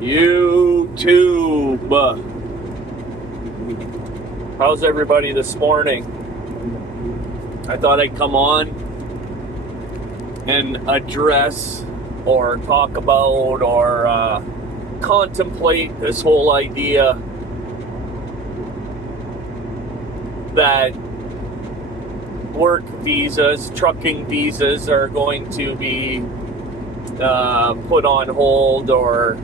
YouTube. How's everybody this morning? I thought I'd come on and address or talk about or contemplate this whole idea that work visas, trucking visas are going to be put on hold, or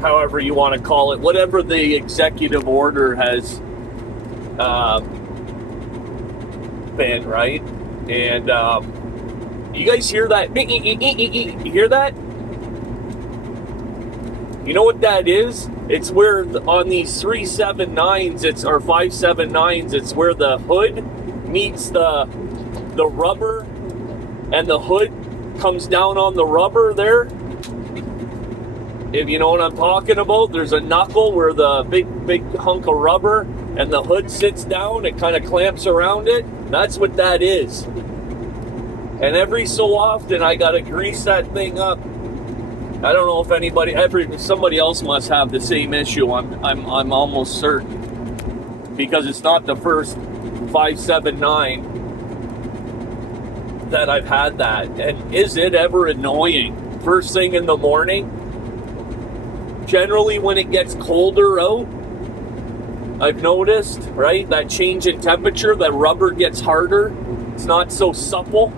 however you want to call it, whatever the executive order has been, right? And you guys hear that? You hear that? You know what that is? It's where on these 379s, or 579s, it's where the hood meets the rubber, and the hood comes down on the rubber there. If you know what I'm talking about, there's a knuckle where the big hunk of rubber and the hood sits down, it kind of clamps around it. That's what that is. And every so often I gotta grease that thing up. I don't know if somebody else must have the same issue. I'm almost certain, because it's not the first 579 that I've had that. And is it ever annoying? First thing in the morning, generally when it gets colder out, I've noticed, right, that change in temperature, that rubber gets harder. It's not so supple.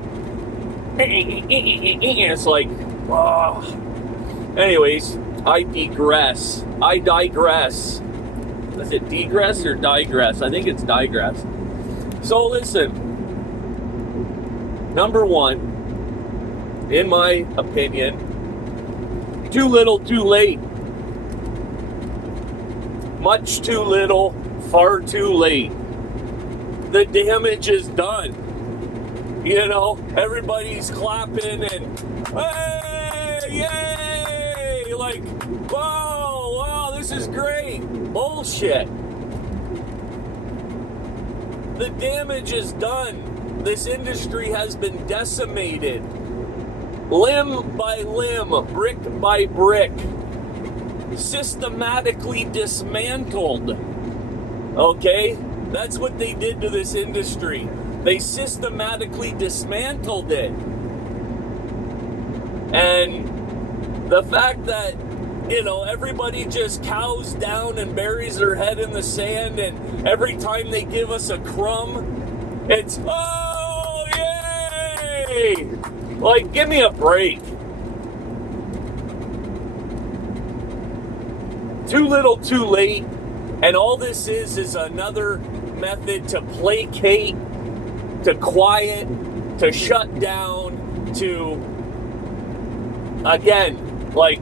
It's like, oh. Anyways, I digress. Is it digress or digress? I think it's digress. So listen, number one, in my opinion, too little, too late. Much too little, far too late. The damage is done. You know, everybody's clapping and, hey, yay! Like, wow, this is great. Bullshit. The damage is done. This industry has been decimated. Limb by limb, brick by brick. Systematically dismantled. Okay? That's what they did to this industry. They systematically dismantled it. And the fact that, you know, everybody just cows down and buries their head in the sand, and every time they give us a crumb, it's, oh, yay! Like, give me a break. Too little, too late. And all this is another method to placate, to quiet, to shut down, to, again, like,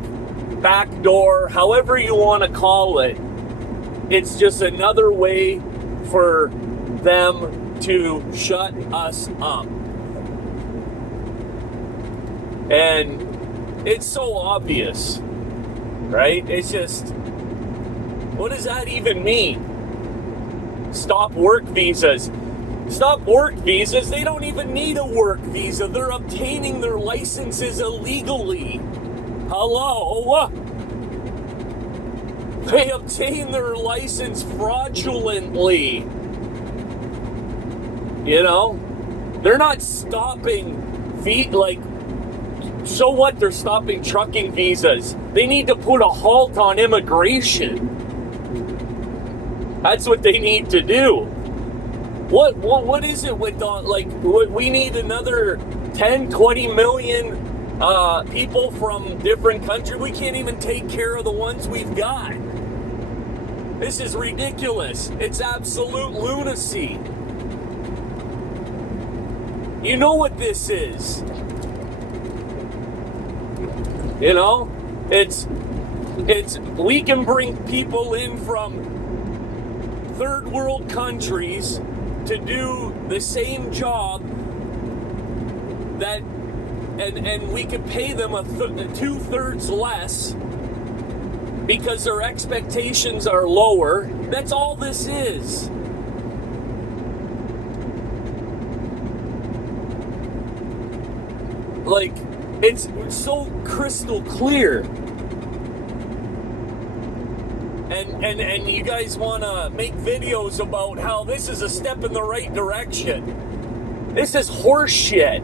backdoor, however you want to call it. It's just another way for them to shut us up. And it's so obvious, right? It's just, what does that even mean? Stop work visas. Stop work visas? They don't even need a work visa. They're obtaining their licenses illegally. Hello? They obtain their license fraudulently. You know? They're not stopping so what? They're stopping trucking visas. They need to put a halt on immigration. That's what they need to do. What is it with, we need another 10, 20 million people from different countries? We can't even take care of the ones we've got. This is ridiculous. It's absolute lunacy. You know what this is. You know? It's we can bring people in from third world countries to do the same job that, and we could pay them two-thirds less because their expectations are lower. That's all this is. Like, It's so crystal clear. And you guys want to make videos about how this is a step in the right direction. This is horse shit.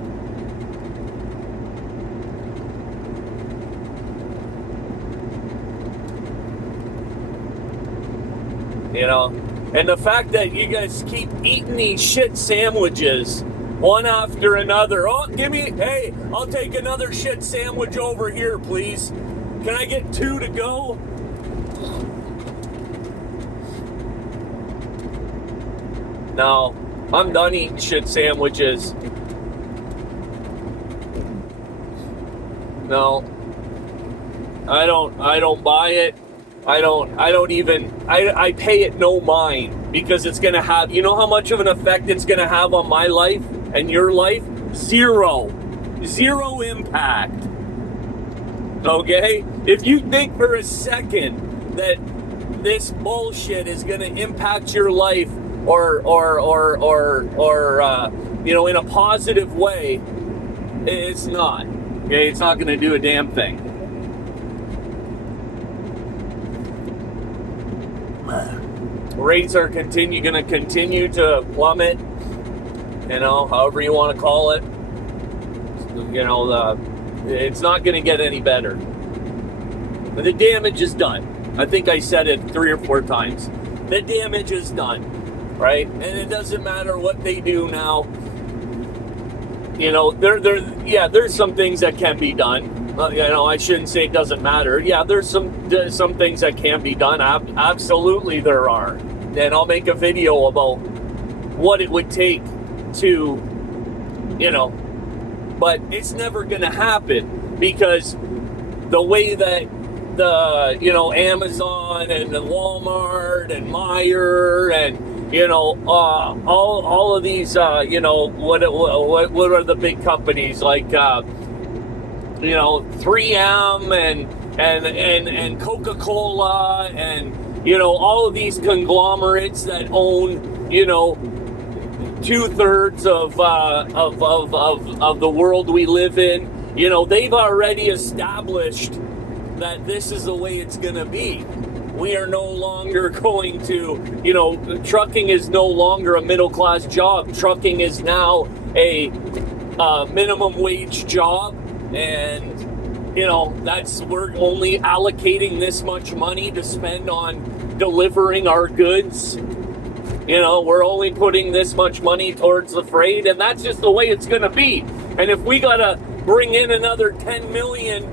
You know, and the fact that you guys keep eating these shit sandwiches one after another. Oh, hey, I'll take another shit sandwich over here, please. Can I get 2 to go? No, I'm done eating shit sandwiches. No, I don't buy it. I pay it no mind, because it's going to have, you know how much of an effect it's going to have on my life and your life? Zero impact. Okay? If you think for a second that this bullshit is going to impact your life or you know, in a positive way, it's not. Okay? It's not going to do a damn thing. Rates are going to continue to plummet, you know, however you want to call it. You know, it's not going to get any better. But the damage is done. I think I said it 3 or 4 times. The damage is done, right? And it doesn't matter what they do now. You know, there's some things that can be done. You know, I shouldn't say it doesn't matter. Yeah, there's some things that can be done. Absolutely there are. And I'll make a video about what it would take to, you know, but it's never going to happen, because the way that the, you know, Amazon and the Walmart and Meijer and, you know, all of these, you know, what are the big companies like, you know, 3M and Coca-Cola and, you know, all of these conglomerates that own, you know, 2/3 of the world we live in. You know, they've already established that this is the way it's going to be. We are no longer going to, you know, trucking is no longer a middle-class job. Trucking is now a minimum wage job, and you know, we're only allocating this much money to spend on delivering our goods. You know, we're only putting this much money towards the freight, and that's just the way it's going to be. And if we got to bring in another 10 million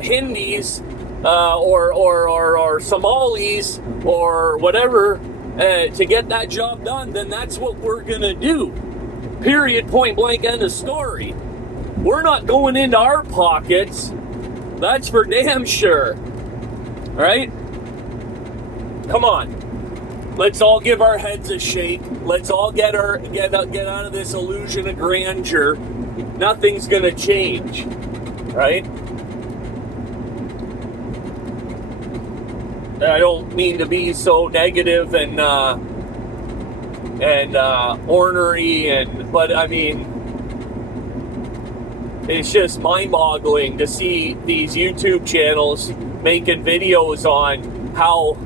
Hindis or Somalis or whatever to get that job done, then that's what we're going to do. Period, point blank, end of story. We're not going into our pockets. That's for damn sure. All right? Come on. Let's all give our heads a shake. Let's all get out of this illusion of grandeur. Nothing's going to change. Right? I don't mean to be so negative and ornery, but I mean, it's just mind-boggling to see these YouTube channels making videos on how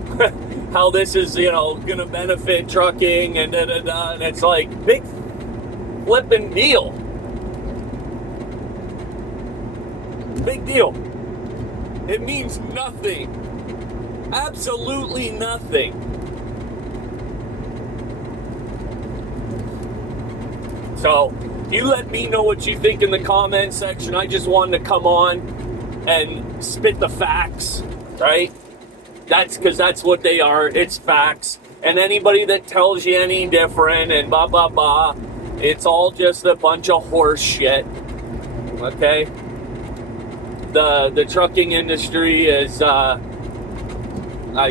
how this is, you know, going to benefit trucking and da-da-da, and it's like, big flipping deal. Big deal. It means nothing. Absolutely nothing. So, you let me know what you think in the comment section. I just wanted to come on and spit the facts, right? That's because that's what they are. It's facts. And anybody that tells you any different and blah, blah, blah, it's all just a bunch of horse shit. Okay? The trucking industry is, I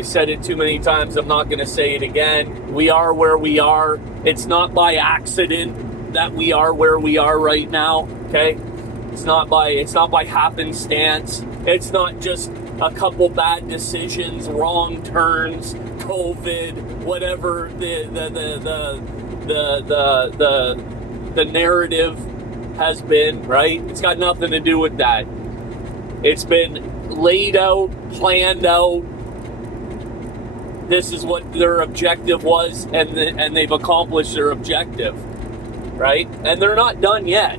said it too many times, I'm not going to say it again. We are where we are. It's not by accident that we are where we are right now, okay? It's not by happenstance. It's not just a couple bad decisions, wrong turns, COVID, whatever the narrative has been, right? It's got nothing to do with that. It's been laid out, planned out. This is what their objective was, and they've accomplished their objective, right? And they're not done yet.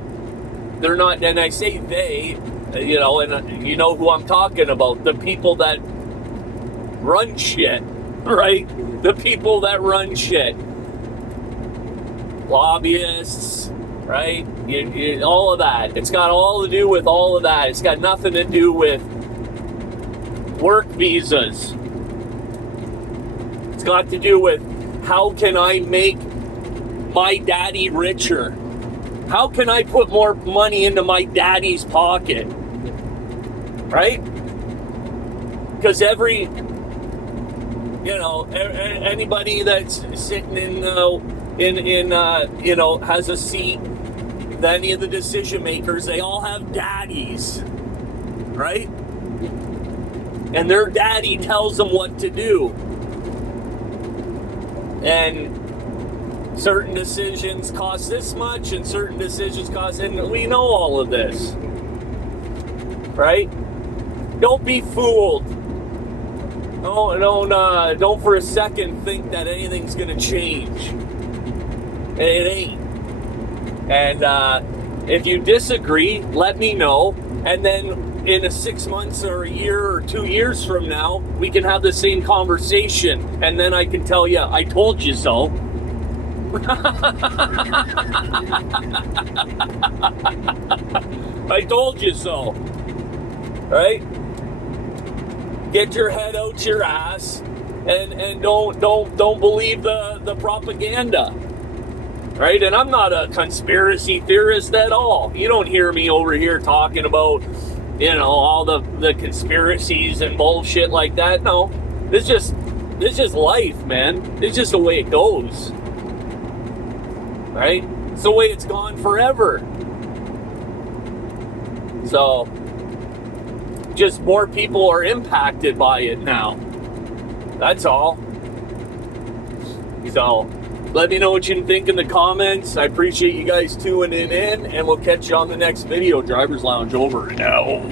They're not, and I say they, you know, and you know who I'm talking about, the people that run shit, right? The people that run shit. Lobbyists, right? All of that. It's got all to do with all of that. It's got nothing to do with work visas. It's got to do with how can I make my daddy richer? How can I put more money into my daddy's pocket? Right? Because anybody that's sitting in has a seat, any of the decision makers, they all have daddies, right? And their daddy tells them what to do. And certain decisions cost this much, and certain decisions cost, and we know all of this, right? Don't be fooled. Don't for a second think that anything's gonna change. It ain't. And if you disagree, let me know, and then in 6 months or a year or 2 years from now, we can have the same conversation, and then I can tell you, I told you so. I told you so. Right? Get your head out your ass and don't believe the propaganda. Right? And I'm not a conspiracy theorist at all. You don't hear me over here talking about, all the conspiracies and bullshit like that. No. It's just life, man. It's just the way it goes. Right? It's the way it's gone forever. So, just more people are impacted by it now. That's all. So, let me know what you think in the comments. I appreciate you guys tuning in, and we'll catch you on the next video. Driver's Lounge over now.